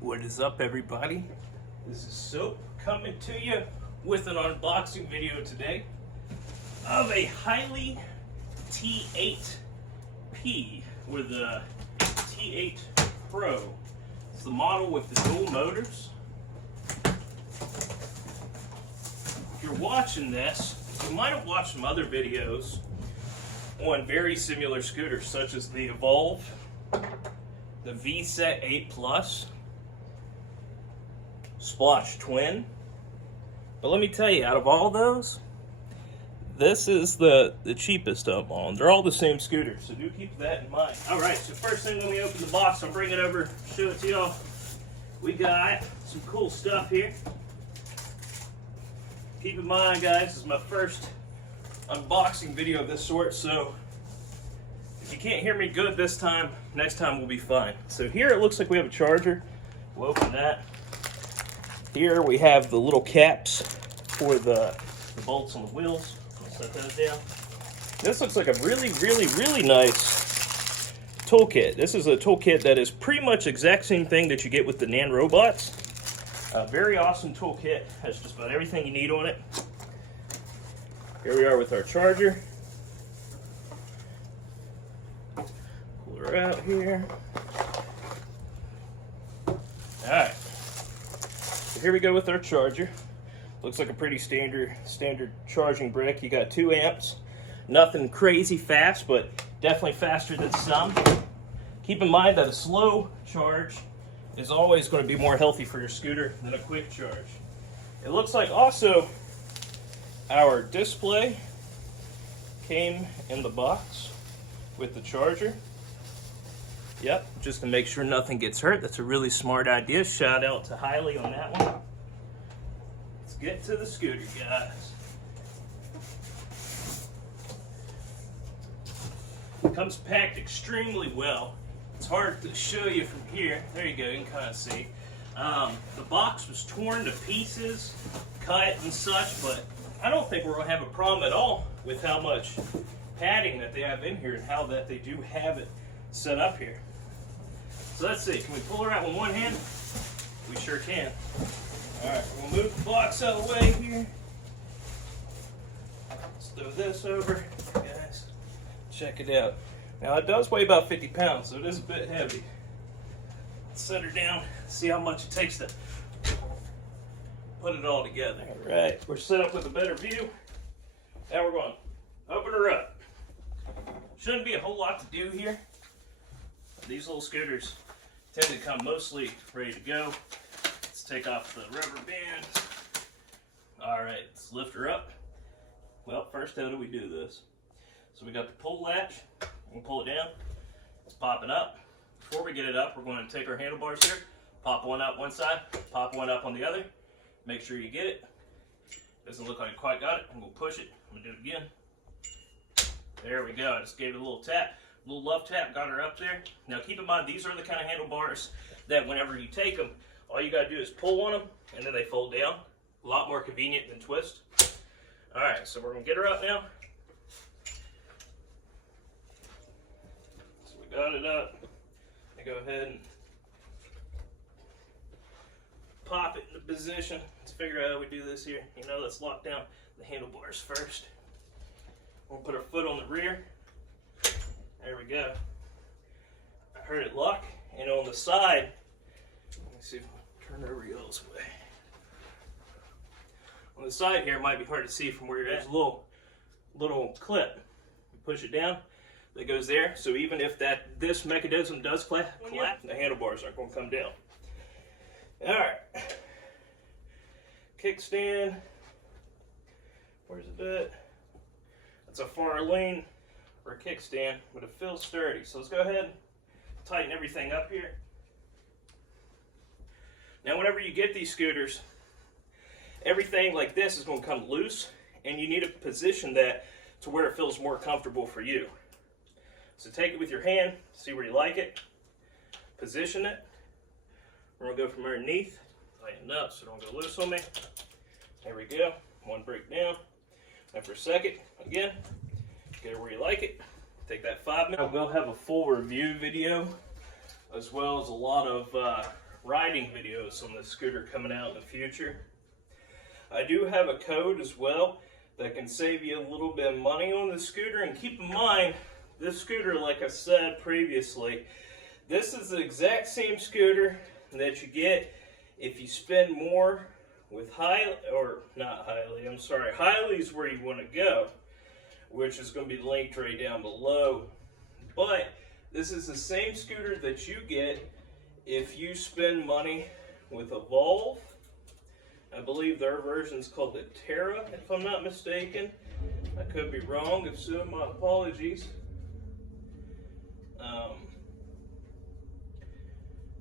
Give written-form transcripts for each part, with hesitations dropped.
What is up, everybody? This is Soap coming to you with an unboxing video today of a Hiley T8P with a T8 Pro. It's the model with the dual motors. If you're watching this, you might have watched some other videos on very similar scooters, such as the Evolve, the Vsett 8 Plus, Splatch Twin. But let me tell you, out of all those, this is the cheapest of all. They're all the same scooter, so do keep that in mind. All right, so first thing when we open the box, I'll bring it over, show it to y'all. We got some cool stuff here. Keep in mind, guys, this is my first unboxing video of this sort, so if you can't hear me good this time, next time will be fine. So here it looks like we have a charger. We'll open that. Here we have the little caps for the bolts on the wheels. I'll set those down. This looks like a really nice toolkit. This is a toolkit that is pretty much exact same thing that you get with the Nan robots. A very awesome toolkit. Has just about everything you need on it. Here we are with our charger. Pull her out here. Alright. So here we go with our charger. Looks like a pretty standard charging brick. You got 2 amps. Nothing crazy fast, but definitely faster than some. Keep in mind that a slow charge is always going to be more healthy for your scooter than a quick charge. It looks like also our display came in the box with the charger. Yep, just to make sure nothing gets hurt. That's a really smart idea. Shout out to Hiley on that one. Let's get to the scooter, guys. It comes packed extremely well. It's hard to show you from here. There you go, you can kind of see. The box was torn to pieces, cut and such, but I don't think we're going to have a problem at all with how much padding that they have in here and how that they do have it set up here. So let's see, can we pull her out with one hand? We sure can. Alright, we'll move the box out of the way here. Let's throw this over, guys. Check it out. Now it does weigh about 50 pounds, so it is a bit heavy. Let's set her down, see how much it takes to put it all together. Alright, we're set up with a better view. Now we're going to open her up. Shouldn't be a whole lot to do here. These little scooters tend to come mostly ready to go. Let's take off the rubber band. Alright, let's lift her up. Well, first how do we do this? So we got the pull latch. We'll pull it down. Let's pop it up. Before we get it up, we're going to take our handlebars here, pop one up one side, pop one up on the other. Make sure you get it. Doesn't look like I quite got it. I'm going to push it. I'm going to do it again. There we go. I just gave it a little tap, a little love tap, got her up there. Now keep in mind, these are the kind of handlebars that whenever you take them, all you got to do is pull on them and then they fold down. A lot more convenient than twist. Alright, so we're going to get her up now. Got it up. I go ahead and pop it into position. Let's figure out how we do this here. You know, let's lock down the handlebars first. We'll put our foot on the rear. There we go. I heard it lock. And on the side, let me see if I can turn over y'all's way. On the side here, it might be hard to see from where you're at. There's a little clip. You push it down. That goes there, so even if this mechanism does collapse, the handlebars aren't going to come down. Alright. Kickstand. Where's it at? That's a far lane for a kickstand, but it feels sturdy. So let's go ahead and tighten everything up here. Now whenever you get these scooters, everything like this is going to come loose, and you need to position that to where it feels more comfortable for you. So take it with your hand, see where you like it, position it. We're going to go from underneath, tighten up so it don't go loose on me. There we go, one break down. Now for a second, again, get it where you like it. Take that 5 minutes. We'll have a full review video as well as a lot of riding videos on this scooter coming out in the future. I do have a code as well that can save you a little bit of money on the scooter. And keep in mind, this scooter, like I said previously, this is the exact same scooter that you get if you spend more with Hiley's where you want to go, which is going to be linked right down below. But this is the same scooter that you get if you spend money with Evolve. I believe their version is called the Terra, if I'm not mistaken. I could be wrong. If so, my apologies.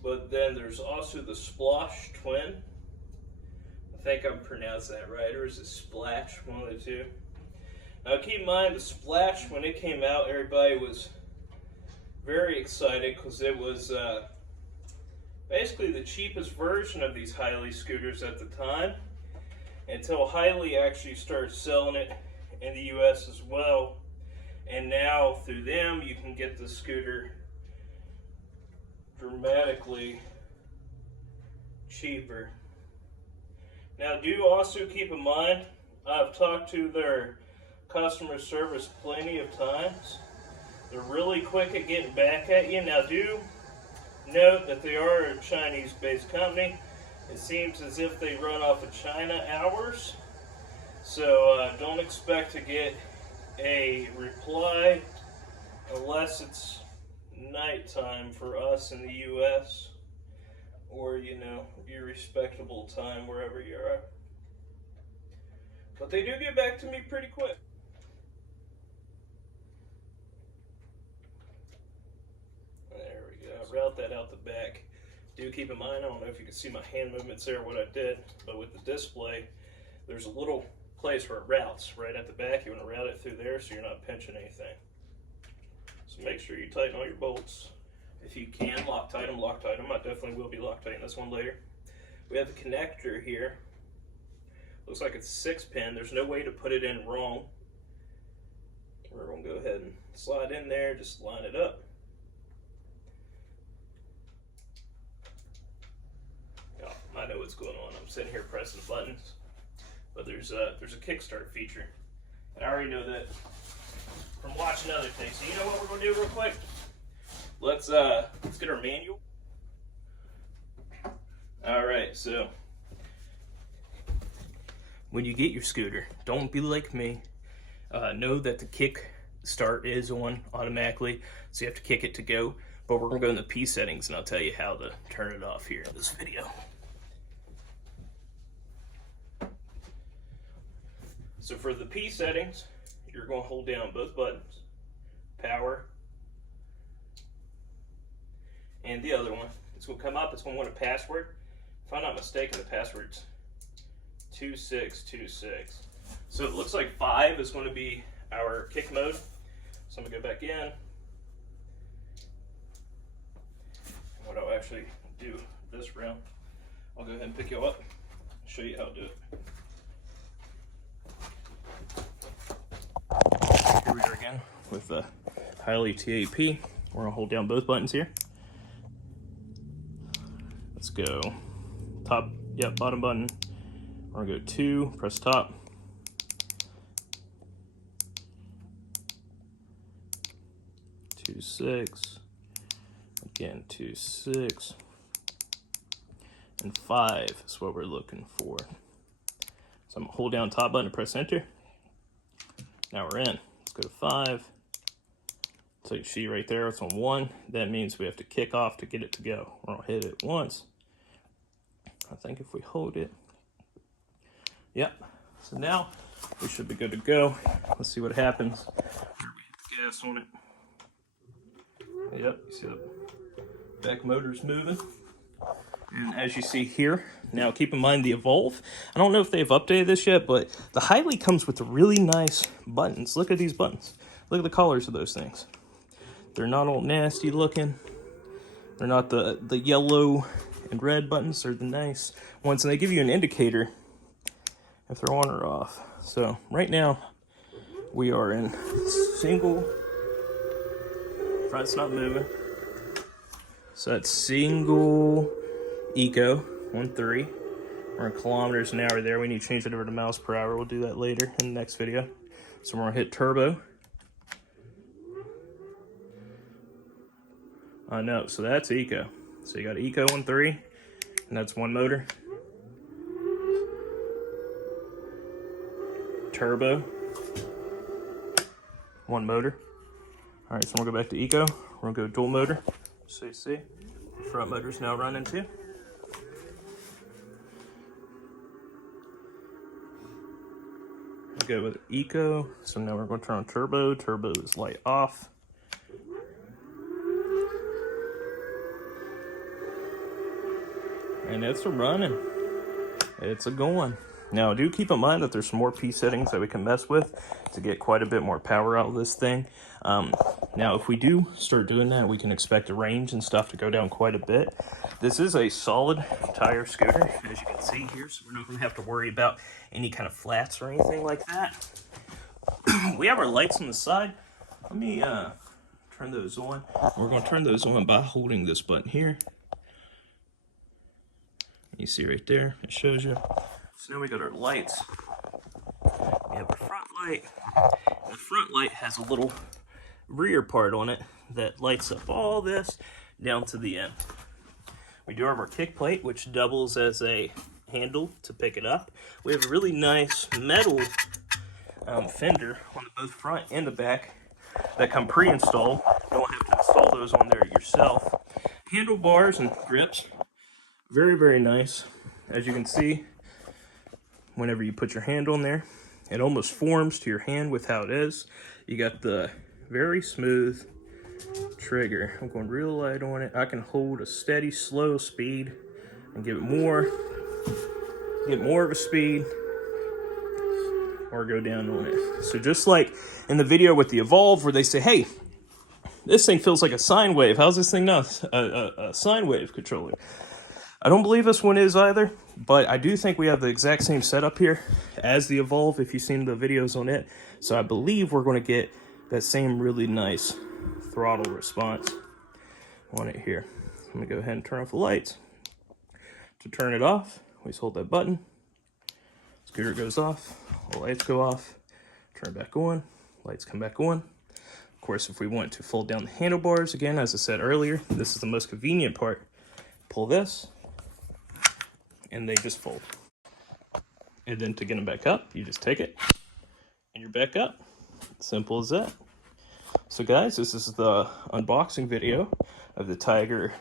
But then there's also the Splatch Twin. I think I'm pronouncing that right, or is it Splatch? One of the two. Now keep in mind, the Splatch, when it came out, everybody was very excited because it was basically the cheapest version of these Hiley scooters at the time, until Hiley actually started selling it in the US as well. And now through them you can get the scooter dramatically cheaper. Now do also keep in mind, I've talked to their customer service plenty of times. They're really quick at getting back at you. Now do note that they are a Chinese-based company. It seems as if they run off of China hours. So don't expect to get a reply unless it's nighttime for us in the US, or your respectable time wherever you are. But they do get back to me pretty quick. There we go. Route that out the back. Do keep in mind, I don't know if you can see my hand movements there, what I did, but with the display, there's a little place where it routes right at the back. You want to route it through there so you're not pinching anything. So make sure you tighten all your bolts. If you can, Loctite them. I definitely will be Loctiting this one later. We have a connector here. Looks like it's 6-pin. There's no way to put it in wrong. We're going to go ahead and slide in there, just line it up. Oh, I know what's going on. I'm sitting here pressing buttons. But there's a kickstart feature. And I already know that from watching other things. So you know what we're going to do real quick? Let's get our manual. Alright, so when you get your scooter, don't be like me. Know that the kick start is on automatically, so you have to kick it to go. But we're going to go in the P settings and I'll tell you how to turn it off here in this video. So for the P settings, you're going to hold down both buttons, power, and the other one. It's going to come up, it's going to want a password. If I'm not mistaken, the password's 2626. So it looks like 5 is going to be our kick mode. So I'm going to go back in. And what I'll actually do this round, I'll go ahead and pick you up, show you how to do it. Here we are again with the Hiley T8P. We're going to hold down both buttons here. Let's go top, bottom button. We're going to go 2, press top. 2, 6. Again, 2, 6. And 5 is what we're looking for. So I'm going to hold down top button and press enter. Now we're in. Let's go to 5. So you see right there, it's on 1. That means we have to kick off to get it to go. We're going to hit it once. I think if we hold it, yep. So now we should be good to go. Let's see what happens. Here we hit the gas on it. Yep, you see the back motor's moving. And as you see here, now keep in mind the Evolve. I don't know if they've updated this yet, but the Hiley comes with really nice buttons. Look at these buttons. Look at the colors of those things. They're not all nasty looking. They're not the yellow and red buttons. They're the nice ones, and they give you an indicator if they're on or off. So right now we are in single. Front's not moving. So that's single Eco 1.3. We're in kilometers an hour there. We need to change it over to miles per hour. We'll do that later in the next video. So we're gonna hit turbo. I know, so that's Eco. So you got Eco 1.3, and that's one motor. Turbo, one motor. All right, so we'll go back to Eco. We're gonna go dual motor. So you see, front motor's now running too. We'll go with Eco. So now we're gonna turn on turbo. Turbo is light off. And it's a running. It's a going. Now, do keep in mind that there's some more P settings that we can mess with to get quite a bit more power out of this thing. Now, if we do start doing that, we can expect the range and stuff to go down quite a bit. This is a solid tire scooter, as you can see here, so we're not going to have to worry about any kind of flats or anything like that. We have our lights on the side. Let me turn those on. We're going to turn those on by holding this button here. You see right there, it shows you. So now we got our lights. We have our front light. And the front light has a little rear part on it that lights up all this down to the end. We do have our kick plate, which doubles as a handle to pick it up. We have a really nice metal fender on both front and the back that come pre-installed. You don't have to install those on there yourself. Handlebars and grips, very, very nice. As you can see, whenever you put your hand on there, it almost forms to your hand with how it is. You got the very smooth trigger. I'm going real light on it. I can hold a steady, slow speed and get more of a speed, or go down on it. So just like in the video with the Evolve, where they say, hey, this thing feels like a sine wave. How's this thing not a sine wave controller? I don't believe this one is either, but I do think we have the exact same setup here as the Evolve, if you've seen the videos on it. So I believe we're going to get that same really nice throttle response on it here. I'm going to go ahead and turn off the lights. To turn it off, we just hold that button. Scooter goes off, the lights go off, turn back on, lights come back on. Of course, if we want to fold down the handlebars, again, as I said earlier, this is the most convenient part. Pull this, and they just fold. And then to get them back up, you just take it, and you're back up. Simple as that. So guys, this is the unboxing video of the Tiger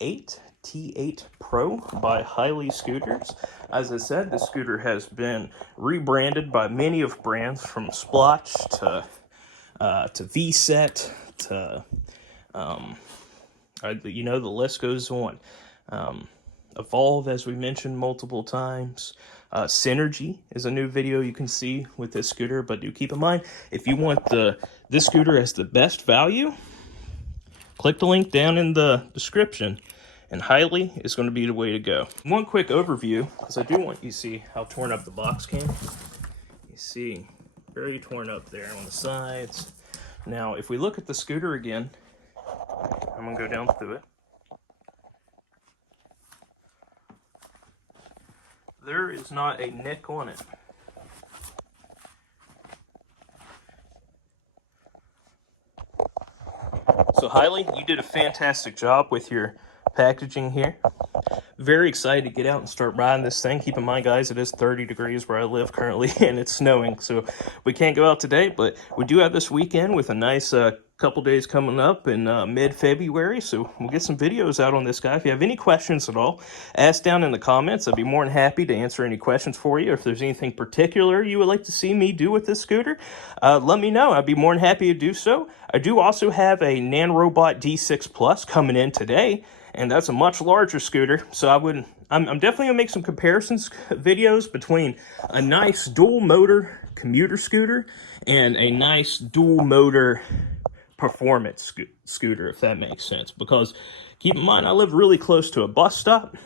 8 T8 Pro by Hiley Scooters. As I said, this scooter has been rebranded by many of brands, from Splatch to Vsett to you know, the list goes on. Evolve, as we mentioned multiple times. Synergy is a new video you can see with this scooter, but do keep in mind, if you want this scooter as the best value, click the link down in the description, and Hiley is going to be the way to go. One quick overview, because I do want you to see how torn up the box came. You see, very torn up there on the sides. Now, if we look at the scooter again, I'm going to go down through it. There is not a nick on it. So Hiley, you did a fantastic job with your packaging here. Very excited to get out and start riding this thing. Keep in mind, guys, it is 30 degrees where I live currently, and it's snowing, so we can't go out today, but we do have this weekend with a nice couple days coming up in mid-February, so we'll get some videos out on this guy. If you have any questions at all, ask down in the comments. I'd be more than happy to answer any questions for you. If there's anything particular you would like to see me do with this scooter, let me know. I'd be more than happy to do so. I do also have a Nanorobot D6 Plus coming in today, and that's a much larger scooter, so I'm definitely gonna make some comparisons videos between a nice dual motor commuter scooter and a nice dual motor performance scooter, if that makes sense. Because keep in mind, I live really close to a bus stop,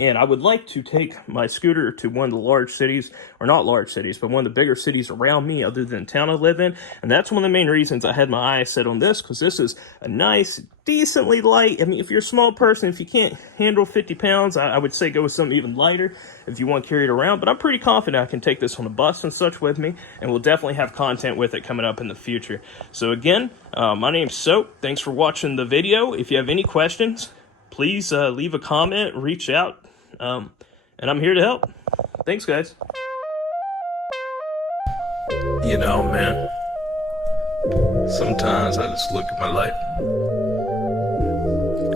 And I would like to take my scooter to one of the large cities, or not large cities, but one of the bigger cities around me other than the town I live in. And that's one of the main reasons I had my eyes set on this, because this is a nice, decently light. I mean, if you're a small person, if you can't handle 50 pounds, I would say go with something even lighter if you want to carry it around. But I'm pretty confident I can take this on a bus and such with me, and we'll definitely have content with it coming up in the future. So again, my name's Soap. Thanks for watching the video. If you have any questions, please leave a comment, reach out. And I'm here to help. Thanks, guys. You know, man, sometimes I just look at my life.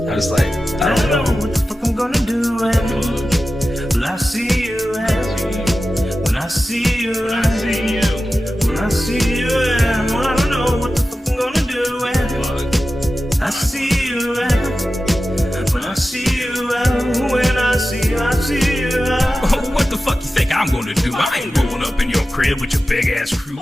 I was like, I don't know what the fuck I'm gonna do when I see you, when I see you, when I see you, when I see you, I don't know what the fuck I'm gonna do when I see you, when I see you, when I see you, I see you. What the fuck you think I'm gonna do? I ain't rolling up in your crib with your big ass crew.